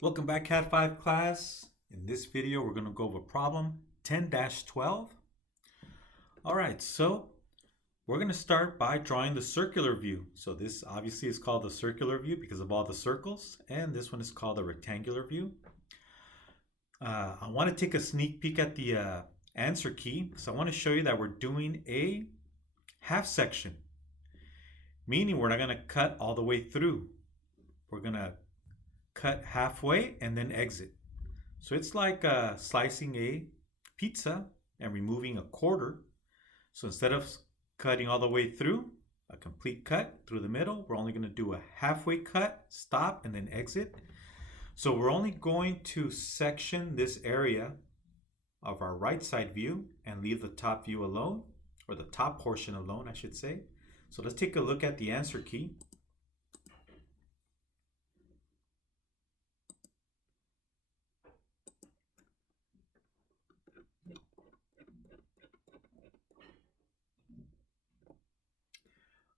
Welcome back, Cat 5 class. In this video, we're going to go over problem 10-12. All right, so we're going to start by drawing the circular view. So this obviously is called the circular view because of all the circles, and this one is called the rectangular view. I want to take a sneak peek at the answer key. So I want to show you that we're doing a half section, meaning we're not going to cut all the way through. We're going to cut halfway and then exit. So it's like slicing a pizza and removing a quarter. So instead of cutting all the way through, a complete cut through the middle, we're only going to do a halfway cut, stop, and then exit. So we're only going to section this area of our right side view and leave the top view alone, or the top portion alone, I should say. So let's take a look at the answer key.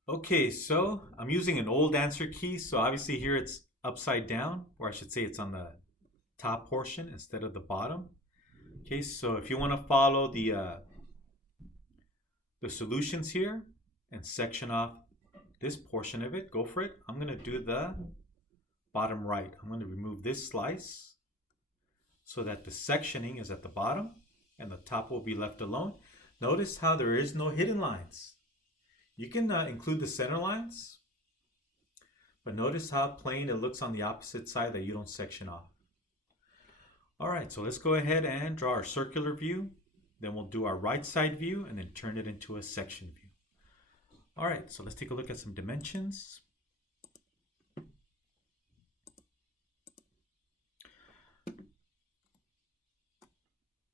Okay, so I'm using an old answer key. So obviously here it's upside down, or I should say it's on the top portion instead of the bottom. Okay, so if you want to follow the solutions here and section off this portion of it, go for it. I'm going to do the bottom right. I'm going to remove this slice so that the sectioning is at the bottom and the top will be left alone. Notice how there is no hidden lines. You can include the center lines, but notice how plain it looks on the opposite side that you don't section off. All right, so let's go ahead and draw our circular view. Then we'll do our right side view and then turn it into a section view. All right, so let's take a look at some dimensions.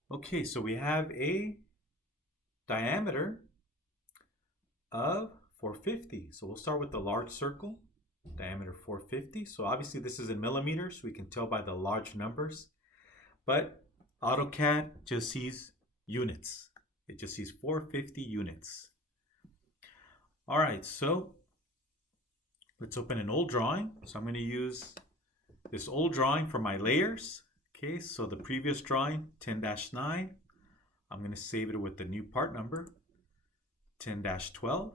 Okay, so we have a diameter of 450. So we'll start with the large circle, diameter 450. So obviously this is in millimeters. We can tell by the large numbers, but AutoCAD just sees units. It just sees 450 units. All right, so let's open an old drawing. So I'm going to use this old drawing for my layers. Okay, so the previous drawing, 10-9, I'm going to save it with the new part number, 10-12.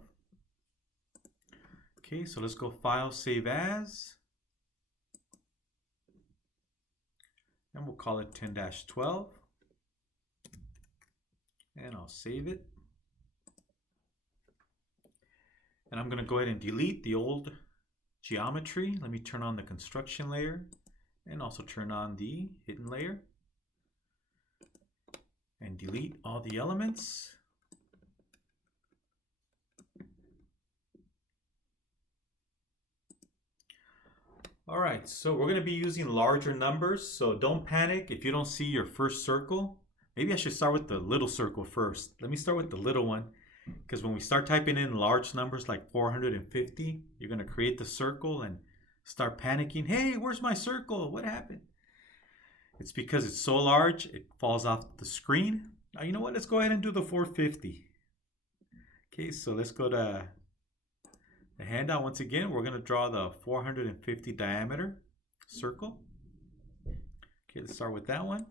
Okay, so let's go File, Save As. And we'll call it 10-12. And I'll save it. And I'm going to go ahead and delete the old geometry. Let me turn on the construction layer and also turn on the hidden layer. And delete all the elements. All right, so we're going to be using larger numbers, so don't panic if you don't see your first circle. Maybe I should start with the little circle first. Let me start with the little one, because when we start typing in large numbers like 450, you're going to create the circle and start panicking. Hey, where's my circle? What happened? It's because it's so large, it falls off the screen. Now, you know what? Let's go ahead and do the 450. Okay, so let's go to the handout. Once again, we're going to draw the 450 diameter circle. Okay, let's start with that one.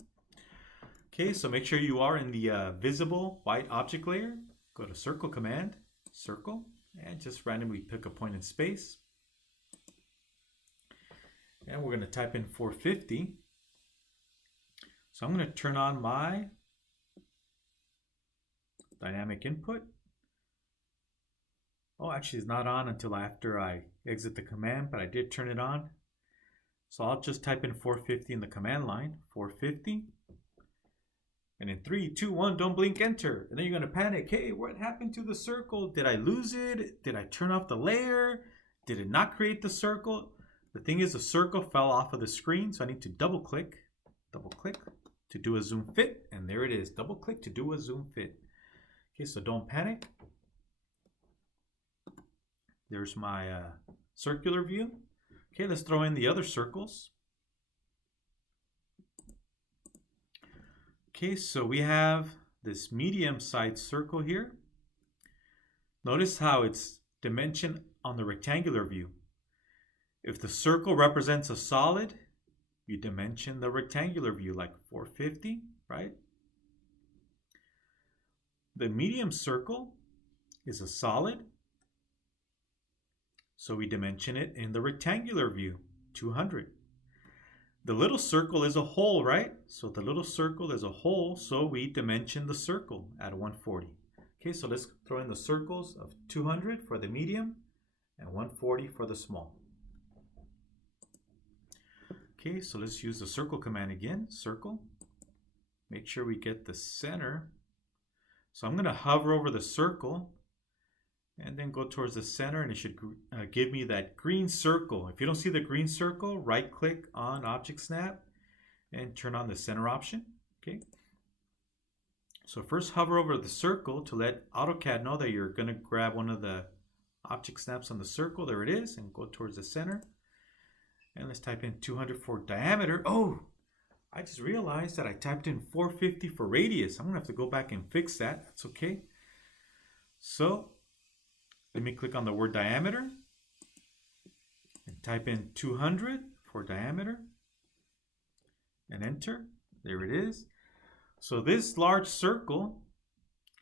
Okay, so make sure you are in the visible white object layer. Go to circle command, circle, and just randomly pick a point in space. And we're going to type in 450. So I'm going to turn on my dynamic input. Oh, actually it's not on until after I exit the command, but I did turn it on. So I'll just type in 450 in the command line, 450. And in 3, 2, 1, don't blink, enter. And then you're going to panic. Hey, what happened to the circle? Did I lose it? Did I turn off the layer? Did it not create the circle? The thing is, the circle fell off of the screen, so I need to double click to do a zoom fit. And there it is, double click to do a zoom fit. Okay, so don't panic. There's my circular view. Okay, let's throw in the other circles. Okay, so we have this medium-sized circle here. Notice how it's dimension on the rectangular view. If the circle represents a solid, you dimension the rectangular view like 450, right? The medium circle is a solid, so we dimension it in the rectangular view, 200. The little circle is a hole, right? So the little circle is a hole, so we dimension the circle at 140. Okay, so let's throw in the circles of 200 for the medium and 140 for the small. Okay, so let's use the circle command again, circle. Make sure we get the center. So I'm gonna hover over the circle and then go towards the center, and it should give me that green circle. If you don't see the green circle, right click on Object Snap and turn on the center option, okay? So first hover over the circle to let AutoCAD know that you're gonna grab one of the object snaps on the circle, there it is, and go towards the center. And let's type in 200 for diameter. Oh, I just realized that I typed in 450 for radius. I'm gonna have to go back and fix that, that's okay. So, let me click on the word diameter and type in 200 for diameter and enter. There it is. So this large circle,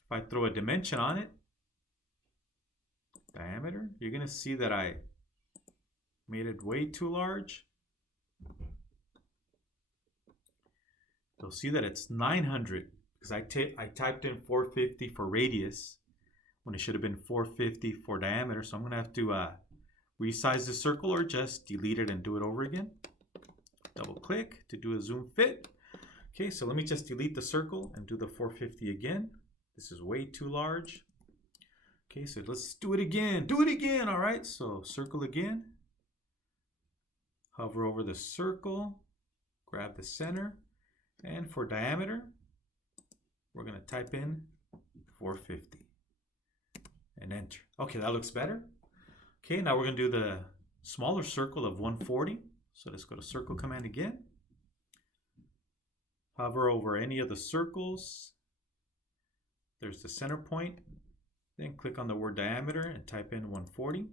if I throw a dimension on it, diameter, you're going to see that I made it way too large. You'll see that it's 900 because I typed in 450 for radius when it should have been 450 for diameter. So I'm going to have to resize the circle or just delete it and do it over again. Double click to do a zoom fit. Okay, so let me just delete the circle and do the 450 again. This is way too large. Okay, so let's do it again. Do it again, all right? So circle again. Hover over the circle. Grab the center. And for diameter, we're going to type in 450. And enter. Okay, that looks better. Okay, now we're going to do the smaller circle of 140. So let's go to circle command again. Hover over any of the circles. There's the center point. Then click on the word diameter and type in 140.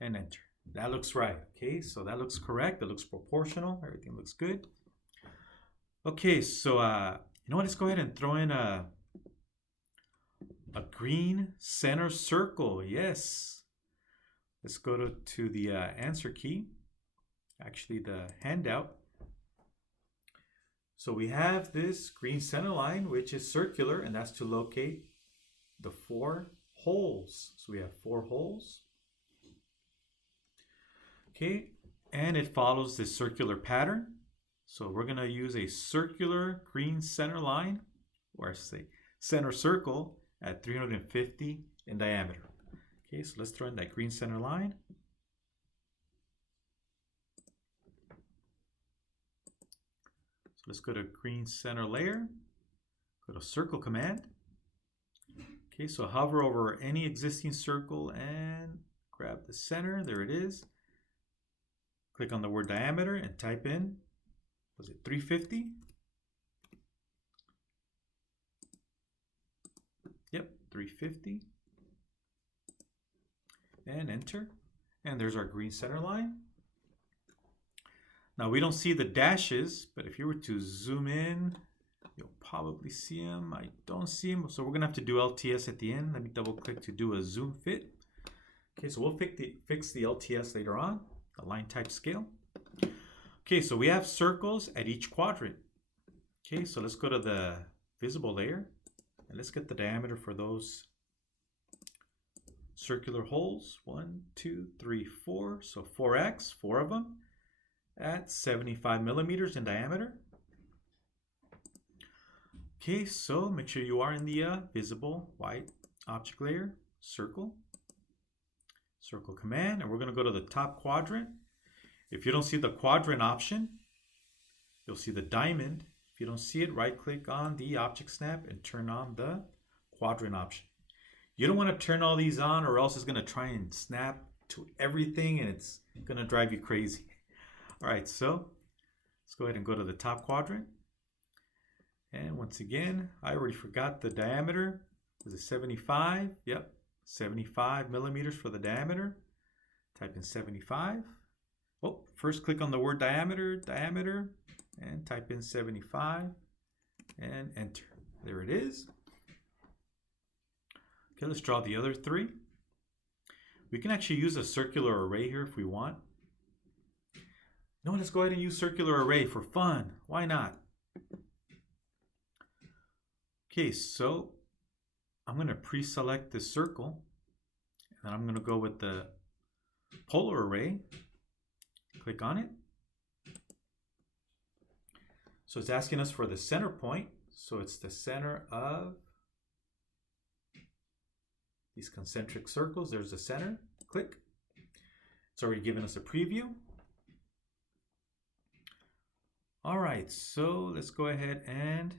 And enter. That looks right. Okay, so that looks correct. That looks proportional. Everything looks good. Okay, so you know what? Let's go ahead and throw in a green center circle. Yes. Let's go to the answer key. Actually, the handout. So we have this green center line, which is circular, and that's to locate the 4 holes. So we have 4 holes. Okay, and it follows this circular pattern. So we're going to use a circular green center line, or I say center circle, at 350 in diameter. Okay, so let's throw in that green center line. So let's go to green center layer, go to circle command. Okay, so hover over any existing circle and grab the center, there it is. Click on the word diameter and type in, was it 350? Yep, 350. And enter. And there's our green center line. Now we don't see the dashes, but if you were to zoom in, you'll probably see them. I don't see them, so we're gonna have to do LTS at the end. Let me double click to do a zoom fit. Okay, so we'll fix the LTS later on, the line type scale. Okay, so we have circles at each quadrant. Okay, so let's go to the visible layer and let's get the diameter for those circular holes. 1, 2, 3, 4. So 4x, 4 of them at 75 millimeters in diameter. Okay, so make sure you are in the visible white object layer, circle command, and we're going to go to the top quadrant. If you don't see the quadrant option, you'll see the diamond. If you don't see it, right click on the object snap and turn on the quadrant option. You don't want to turn all these on or else it's going to try and snap to everything and it's going to drive you crazy. All right, so let's go ahead and go to the top quadrant. And once again, I already forgot the diameter. Was it 75? Yep, 75 millimeters for the diameter. Type in 75. Oh, first click on the word diameter, and type in 75 and enter. There it is. Okay, let's draw the other three. We can actually use a circular array here if we want. No, let's go ahead and use circular array for fun. Why not? Okay, so I'm going to pre-select this circle, and then I'm going to go with the polar array. Click on it. So it's asking us for the center point. So it's the center of these concentric circles. There's the center. Click. It's already given us a preview. All right, so let's go ahead and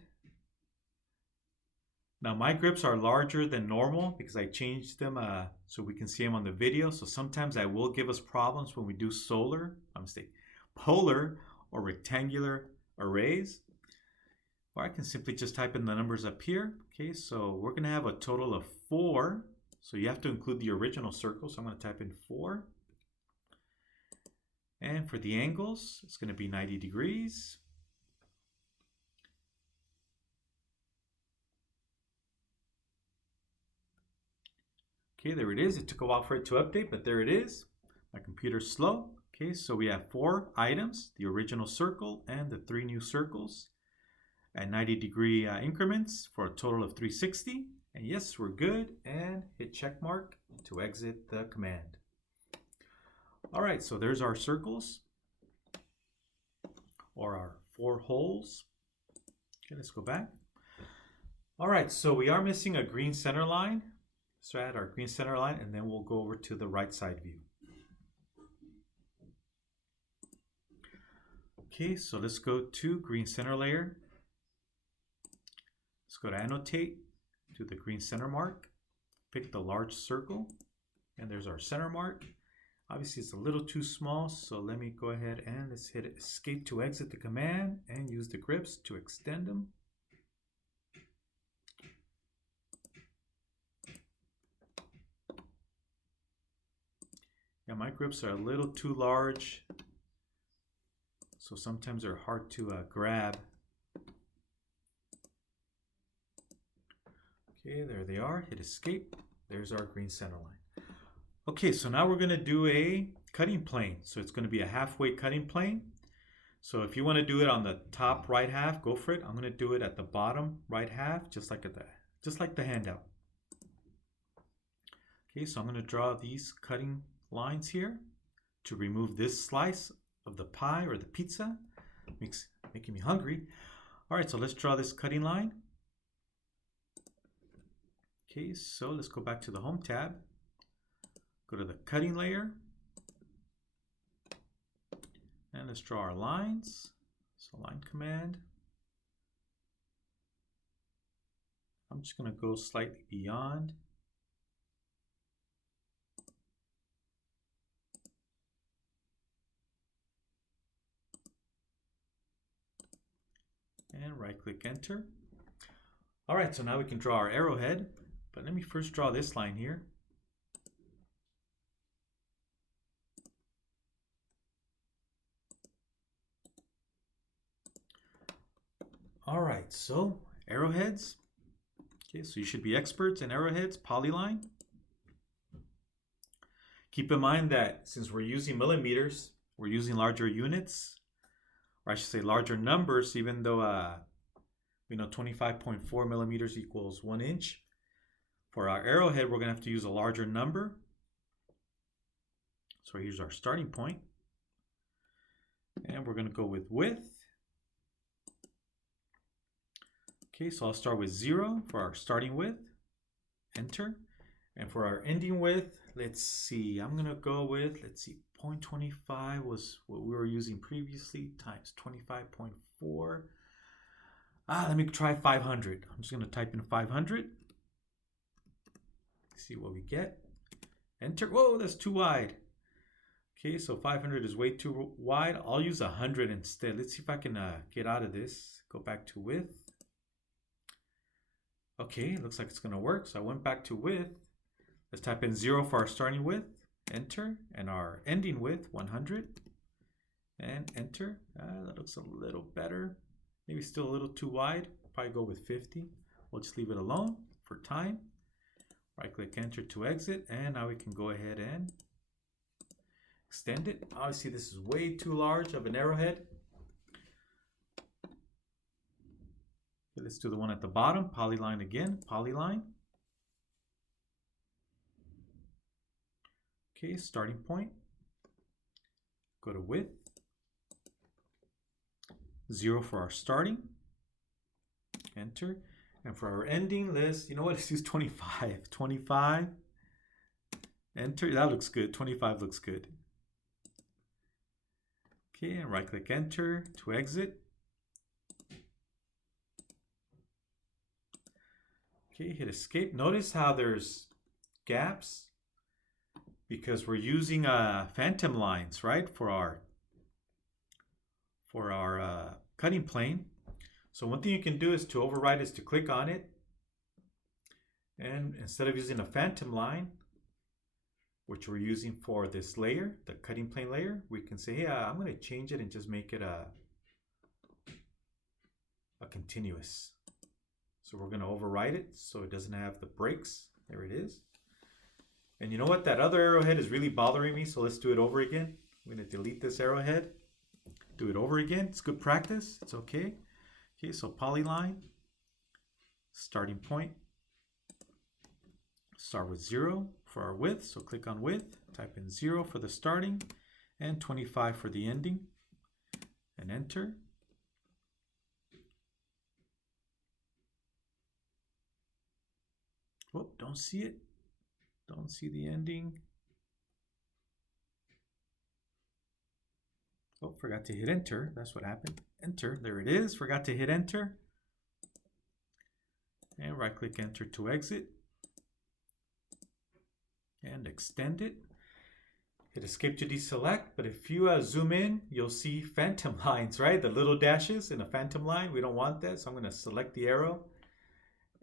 now my grips are larger than normal because I changed them so we can see them on the video. So sometimes I will give us problems when we do polar or rectangular arrays. Or I can simply just type in the numbers up here. Okay, so we're gonna have a total of 4. So you have to include the original circle. So I'm gonna type in 4. And for the angles, it's gonna be 90 degrees. Okay, there it is. It took a while for it to update, but there it is. My computer's slow. Okay, so we have 4 items, the original circle and the 3 new circles at 90-degree increments for a total of 360. And yes, we're good. And hit check mark to exit the command. All right, so there's our circles or our 4 holes. Okay, let's go back. All right, so we are missing a green center line. So add our green center line, and then we'll go over to the right side view. Okay, so let's go to green center layer. Let's go to annotate, do the green center mark, pick the large circle, and there's our center mark. Obviously it's a little too small, so let me go ahead and let's hit escape to exit the command and use the grips to extend them. Yeah, my grips are a little too large, so sometimes they're hard to grab. Okay, there they are. Hit escape. There's our green center line. Okay, so now we're going to do a cutting plane. So it's going to be a halfway cutting plane. So if you want to do it on the top right half, go for it. I'm going to do it at the bottom right half, just like the handout. Okay, so I'm going to draw these cutting lines here to remove this slice of the pie or the pizza. Making me hungry. All right, so let's draw this cutting line. Okay, so let's go back to the Home tab. Go to the cutting layer. And let's draw our lines. So line command. I'm just going to go slightly beyond. And right click enter. All right, so now we can draw our arrowhead, but let me first draw this line here. All right, so arrowheads. Okay, so you should be experts in arrowheads, polyline. Keep in mind that since we're using millimeters, we're using larger units, or I should say larger numbers, even though we know 25.4 millimeters equals 1 inch. For our arrowhead, we're going to have to use a larger number. So here's our starting point. And we're going to go with width. Okay, so I'll start with 0 for our starting width. Enter. And for our ending width, let's see, I'm going to go with, 0.25 was what we were using previously, times 25.4. Let me try 500. I'm just going to type in 500. See what we get. Enter. Whoa, that's too wide. Okay, so 500 is way too wide. I'll use 100 instead. Let's see if I can get out of this. Go back to width. Okay, looks like it's going to work. So I went back to width. Let's type in 0 for our starting width. Enter. And our ending width, 100. and enter. That looks a little better. Maybe still a little too wide. Probably go with 50. We'll just leave it alone for time. Right click enter to exit, and now we can go ahead and extend it. Obviously this is way too large of an arrowhead. Okay, let's do the one at the bottom, polyline again, polyline. Okay, starting point. Go to width. 0 for our starting. Enter. And for our ending, let's use 25. 25. Enter. That looks good. 25 looks good. Okay, and right click enter to exit. Okay, hit escape. Notice how there's gaps because we're using phantom lines, right, for our cutting plane. So one thing you can do is to override is to click on it, and instead of using a phantom line, which we're using for this layer, the cutting plane layer, we can say, hey, I'm going to change it and just make it a continuous. So we're going to override it so it doesn't have the breaks. There it is. And you know what? That other arrowhead is really bothering me, so let's do it over again. I'm going to delete this arrowhead. Do it over again. It's good practice. It's okay. Okay, so polyline, starting point. Start with 0 for our width. So click on width, type in 0 for the starting and 25 for the ending, and enter. Whoop, don't see it. Don't see the ending. Oh, forgot to hit enter. That's what happened. Enter. There it is. Forgot to hit enter. And right click enter to exit. And extend it. Hit escape to deselect. But if you zoom in, you'll see phantom lines, right? The little dashes in a phantom line. We don't want that. So I'm going to select the arrow.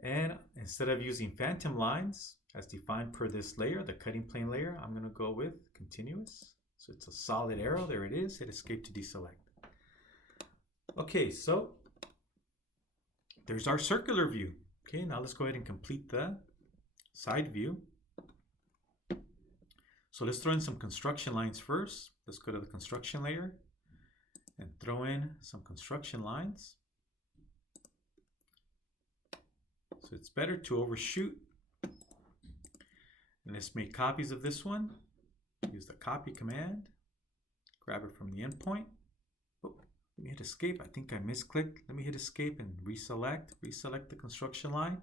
And instead of using phantom lines as defined per this layer, the cutting plane layer, I'm going to go with continuous. So it's a solid arrow. There it is. Hit escape to deselect. Okay, so there's our circular view. Okay, now let's go ahead and complete the side view. So let's throw in some construction lines first. Let's go to the construction layer and throw in some construction lines. So it's better to overshoot. And let's make copies of this one. Use the copy command. Grab it from the endpoint. Oh, let me hit escape. I think I misclicked. Let me hit escape and reselect. Reselect the construction line.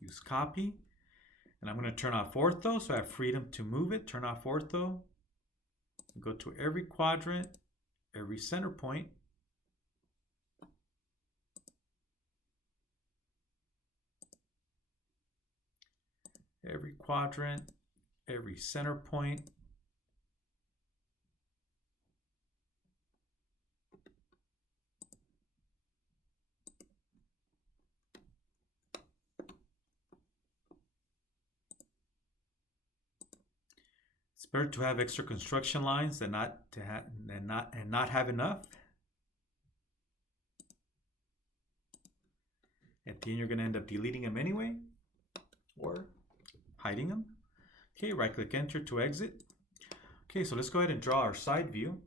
Use copy. And I'm going to turn off ortho so I have freedom to move it. Turn off ortho. Go to every quadrant, every center point. Every quadrant, every center point. It's better to have extra construction lines than not have enough. At the end, you're going to end up deleting them anyway, or hiding them. Okay, right click enter to exit. Okay, so let's go ahead and draw our side view.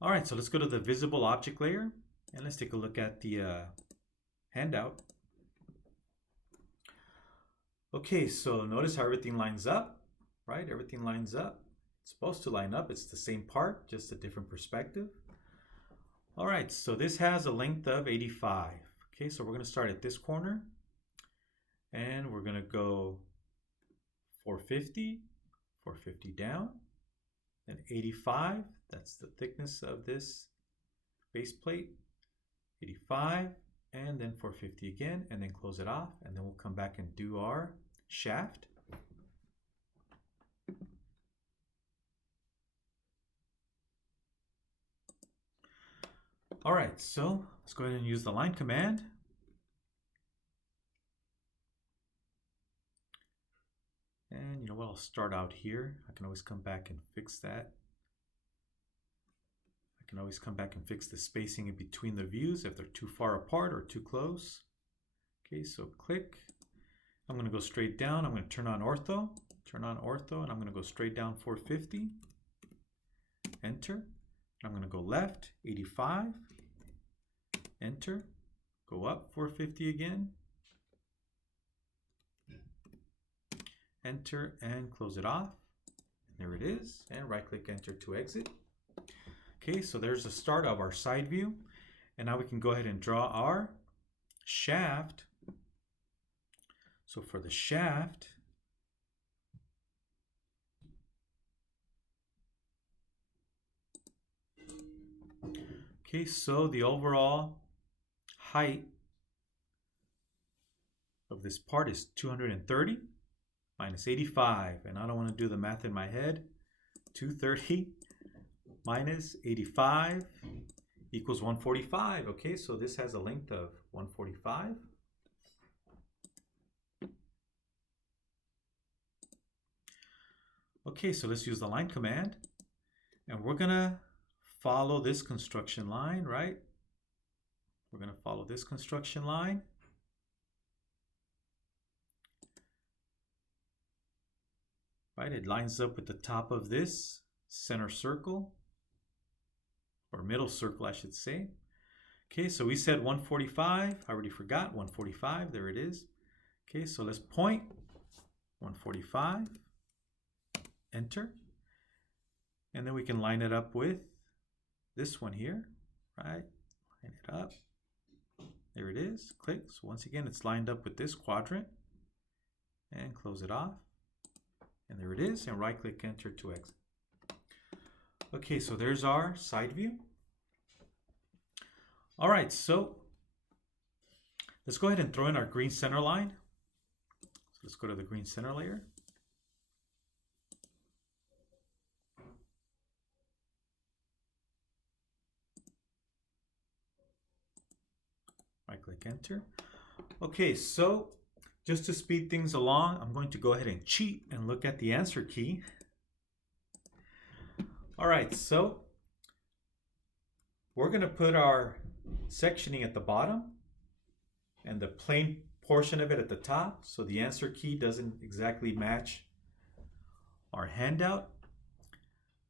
All right, so let's go to the visible object layer and let's take a look at the handout. Okay, so notice how everything lines up, right? Everything lines up. It's supposed to line up. It's the same part, just a different perspective. All right, so this has a length of 85. Okay, so we're going to start at this corner. And we're going to go 450, 450 down, and 85. That's the thickness of this base plate. 85, and then 450 again, and then close it off. And then we'll come back and do our shaft. All right, so let's go ahead and use the line command. And you know what, I'll start out here. I can always come back and fix that can always come back and fix the spacing in between the views if they're too far apart or too close. Okay, so click. I'm going to go straight down. I'm going to turn on ortho, and I'm going to go straight down 450. Enter. I'm going to go left, 85. Enter. Go up 450 again. Enter and close it off. There it is. And right click enter to exit. Okay, so there's the start of our side view. And now we can go ahead and draw our shaft. So for the shaft, okay, so the overall height of this part is 230 minus 85. And I don't want to do the math in my head. 230 minus 85 equals 145. Okay, so this has a length of 145. Okay, so let's use the line command. And we're going to follow this construction line, right? We're going to follow this construction line. Right, it lines up with the top of this center circle, or middle circle, I should say. Okay, so we said 145. I already forgot 145. There it is. Okay, so let's point 145. Enter. And then we can line it up with this one here, right? Line it up. There it is. Click. So once again, it's lined up with this quadrant. And close it off. And there it is. And right click enter to exit. Okay, so there's our side view. All right, so let's go ahead and throw in our green center line. So let's go to the green center layer. Right click enter. Okay, so just to speed things along, I'm going to go ahead and cheat and look at the answer key. All right, so we're going to put our sectioning at the bottom and the plain portion of it at the top. So the answer key doesn't exactly match our handout.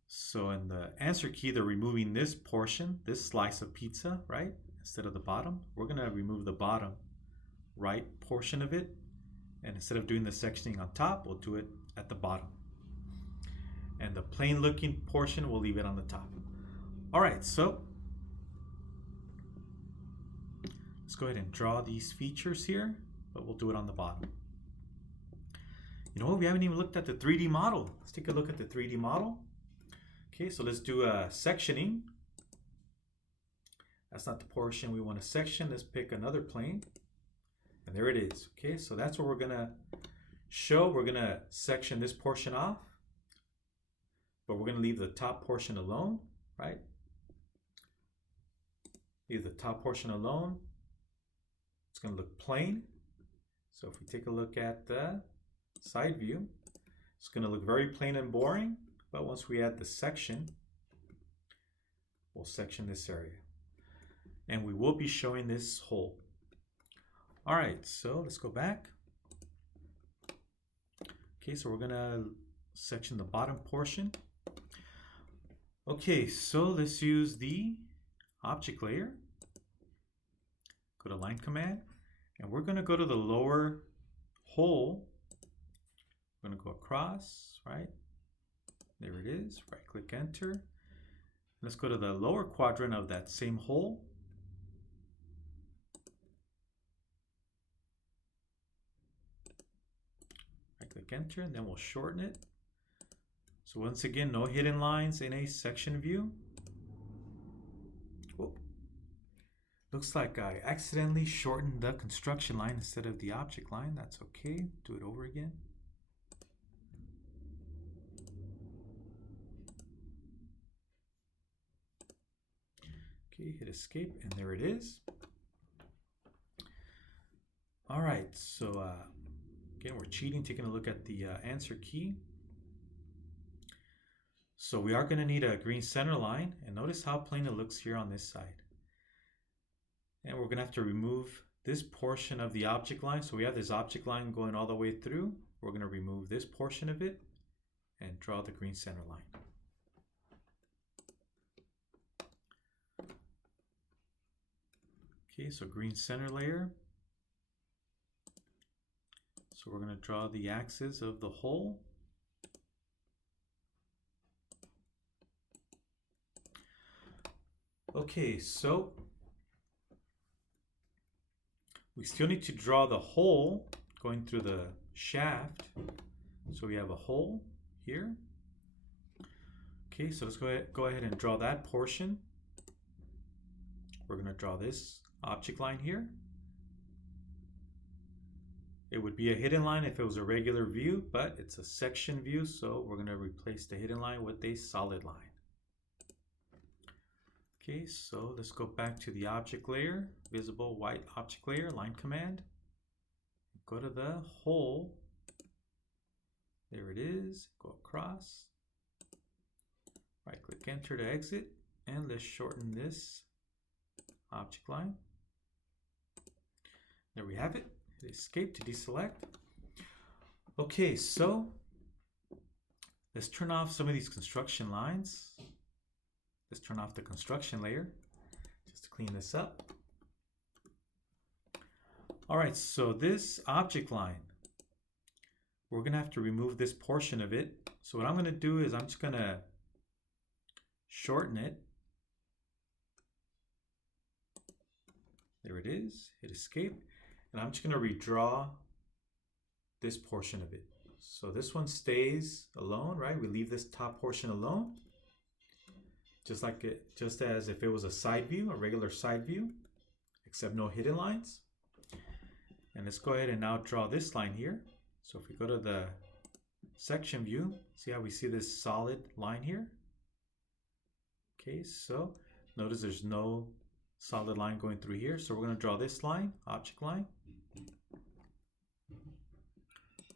So in the answer key, they're removing this portion, this slice of pizza, right? Instead of the bottom. We're going to remove the bottom right portion of it. And instead of doing the sectioning on top, we'll do it at the bottom. And the plain looking portion, we'll leave it on the top. All right, so let's go ahead and draw these features here, but we'll do it on the bottom. You know what? We haven't even looked at the 3D model. Let's take a look at the 3D model. Okay, so let's do a sectioning. That's not the portion we want to section. Let's pick another plane. And there it is. Okay, so that's what we're going to show. We're going to section this portion off, but we're going to leave the top portion alone, right? Leave the top portion alone. It's going to look plain. So if we take a look at the side view, it's going to look very plain and boring, but once we add the section, we'll section this area. And we will be showing this hole. All right, so let's go back. Okay, so we're gonna section the bottom portion. Okay, so let's use the object layer. Go to line command, and we're gonna go to the lower hole. We're gonna go across, right? There it is, right click enter. Let's go to the lower quadrant of that same hole. Click enter, and then we'll shorten it. So once again, no hidden lines in a section view. Whoa. Looks like I accidentally shortened the construction line instead of the object line. That's okay. Do it over again. Okay, hit escape, and there it is. All right, so again, we're cheating, taking a look at the answer key. So we are going to need a green center line, and notice how plain it looks here on this side. And we're going to have to remove this portion of the object line. So we have this object line going all the way through. We're going to remove this portion of it and draw the green center line. Okay, so green center layer. So we're going to draw the axis of the hole. Okay, so we still need to draw the hole going through the shaft. So we have a hole here. Okay, so let's go ahead and draw that portion. We're going to draw this object line here. It would be a hidden line if it was a regular view, but it's a section view, so we're going to replace the hidden line with a solid line. Okay, so let's go back to the object layer, visible white object layer, line command. Go to the hole. There it is. Go across. Right click enter to exit, and let's shorten this object line. There we have it. Hit escape to deselect. Okay, so let's turn off some of these construction lines. Let's turn off the construction layer just to clean this up. All right, so this object line, we're going to have to remove this portion of it. So what I'm going to do is I'm just going to shorten it. There it is. Hit escape. And I'm just going to redraw this portion of it. So this one stays alone, right? We leave this top portion alone. Just as if it was a side view, a regular side view, except no hidden lines. And let's go ahead and now draw this line here. So if we go to the section view, see how we see this solid line here? Okay, so notice there's no solid line going through here. So we're going to draw this line, object line.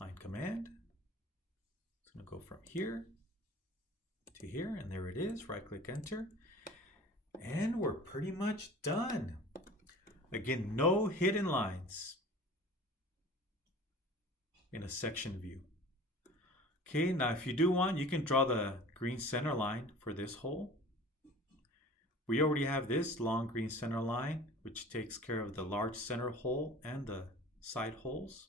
Line command. It's going to go from here to here, and there it is. Right click enter, and we're pretty much done. Again, no hidden lines in a section view. Okay, now if you do want, you can draw the green center line for this hole. We already have this long green center line, which takes care of the large center hole and the side holes.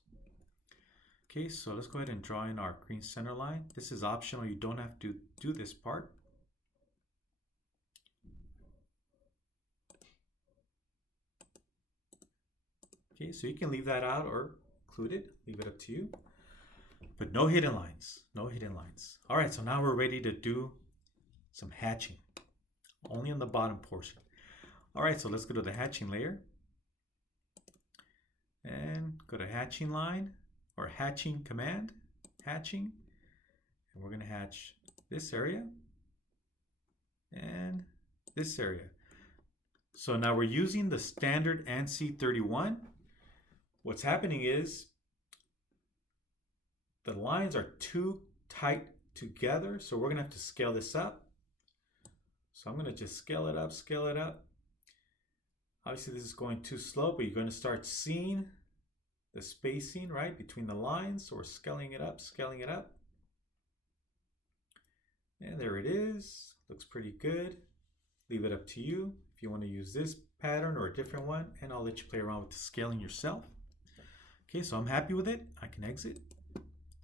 Okay, so let's go ahead and draw in our green center line. This is optional. You don't have to do this part. Okay, so you can leave that out or include it. Leave it up to you. But no hidden lines. No hidden lines. All right, so now we're ready to do some hatching. Only on the bottom portion. All right, so let's go to the hatching layer. And go to hatching line. Or hatching command, hatching, and we're going to hatch this area and this area. So now we're using the standard ANSI 31. What's happening is the lines are too tight together, so we're going to have to scale this up. So I'm going to just scale it up, scale it up. Obviously this is going too slow, but you're going to start seeing the spacing, right, between the lines. So we're scaling it up, scaling it up. And there it is. Looks pretty good. Leave it up to you if you want to use this pattern or a different one, and I'll let you play around with the scaling yourself. Okay, so I'm happy with it. I can exit.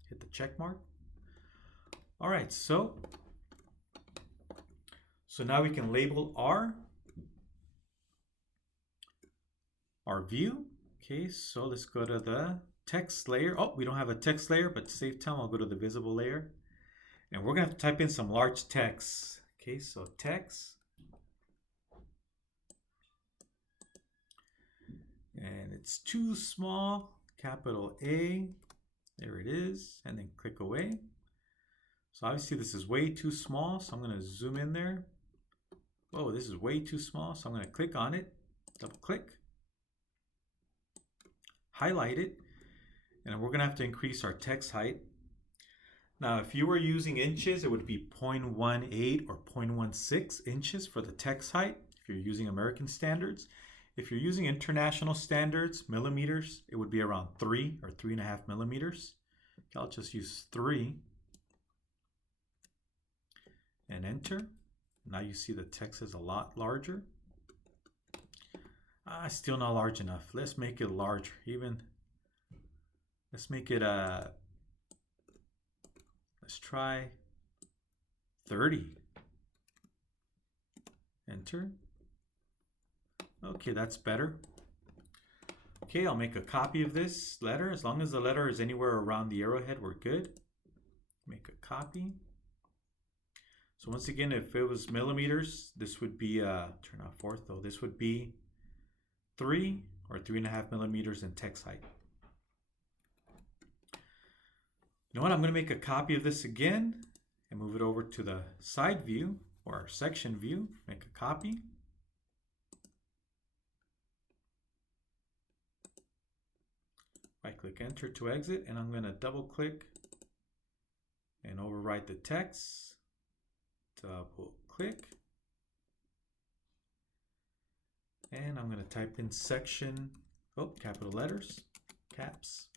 Hit the check mark. All right, so now we can label our view. Okay, so let's go to the text layer. Oh, we don't have a text layer, but to save time, I'll go to the visible layer. And we're going to have to type in some large text. Okay, so text. And it's too small, capital A. There it is, and then click away. So obviously this is way too small, so I'm going to zoom in there. Oh, this is way too small, so I'm going to click on it, double click. Highlight it, and we're going to have to increase our text height. Now, if you were using inches, it would be 0.18 or 0.16 inches for the text height if you're using American standards. If you're using international standards, millimeters, it would be around 3 or 3.5 millimeters. Okay, I'll just use 3 and enter. Now you see the text is a lot larger. Still not large enough. Let's make it larger. Let's make it let's try 30. Enter. Okay, that's better. Okay, I'll make a copy of this letter. As long as the letter is anywhere around the arrowhead, we're good. Make a copy. So once again, if it was millimeters, this would be, turn off fourth though, this would be 3 or 3.5 millimeters in text height. You know what, I'm going to make a copy of this again and move it over to the side view or section view. Make a copy. Right click enter to exit, and I'm going to double click and overwrite the text. Double click. And I'm going to type in section, capital letters, caps,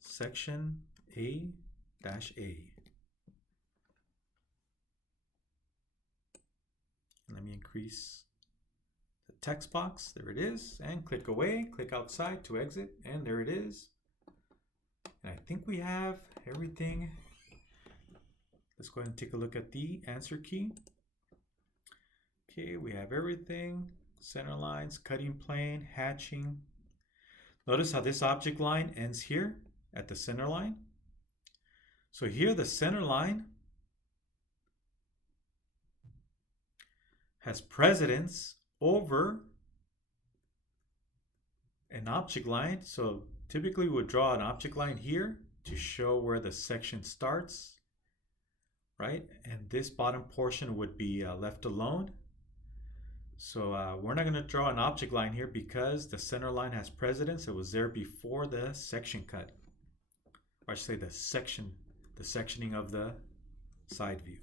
section A-A. Let me increase the text box. There it is. And click away, click outside to exit. And there it is. And I think we have everything. Let's go ahead and take a look at the answer key. Okay, we have everything. Center lines, cutting plane, hatching. Notice how this object line ends here at the center line. So here the center line has precedence over an object line. So typically we would draw an object line here to show where the section starts, right? And this bottom portion would be left alone. So we're not going to draw an object line here because the center line has precedence. It was there before the section cut. Or I should say the sectioning of the side view.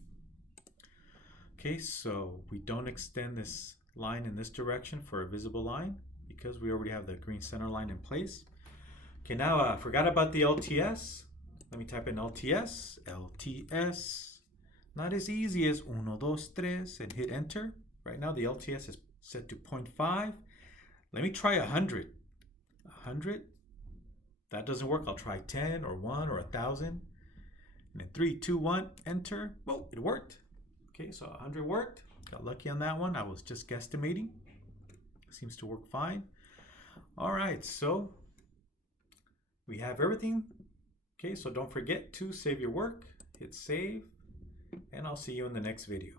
Okay, so we don't extend this line in this direction for a visible line because we already have the green center line in place. Okay, now I forgot about the LTS. Let me type in LTS. LTS. Not as easy as 1, 2, 3 and hit enter. Right now the LTS is set to 0.5. Let me try 100. 100. That doesn't work. I'll try 10 or 1 or 1,000. And then 3, 2, 1, enter. Whoa, it worked. Okay, so 100 worked. Got lucky on that one. I was just guesstimating. Seems to work fine. All right, so we have everything. Okay, so don't forget to save your work. Hit save. And I'll see you in the next video.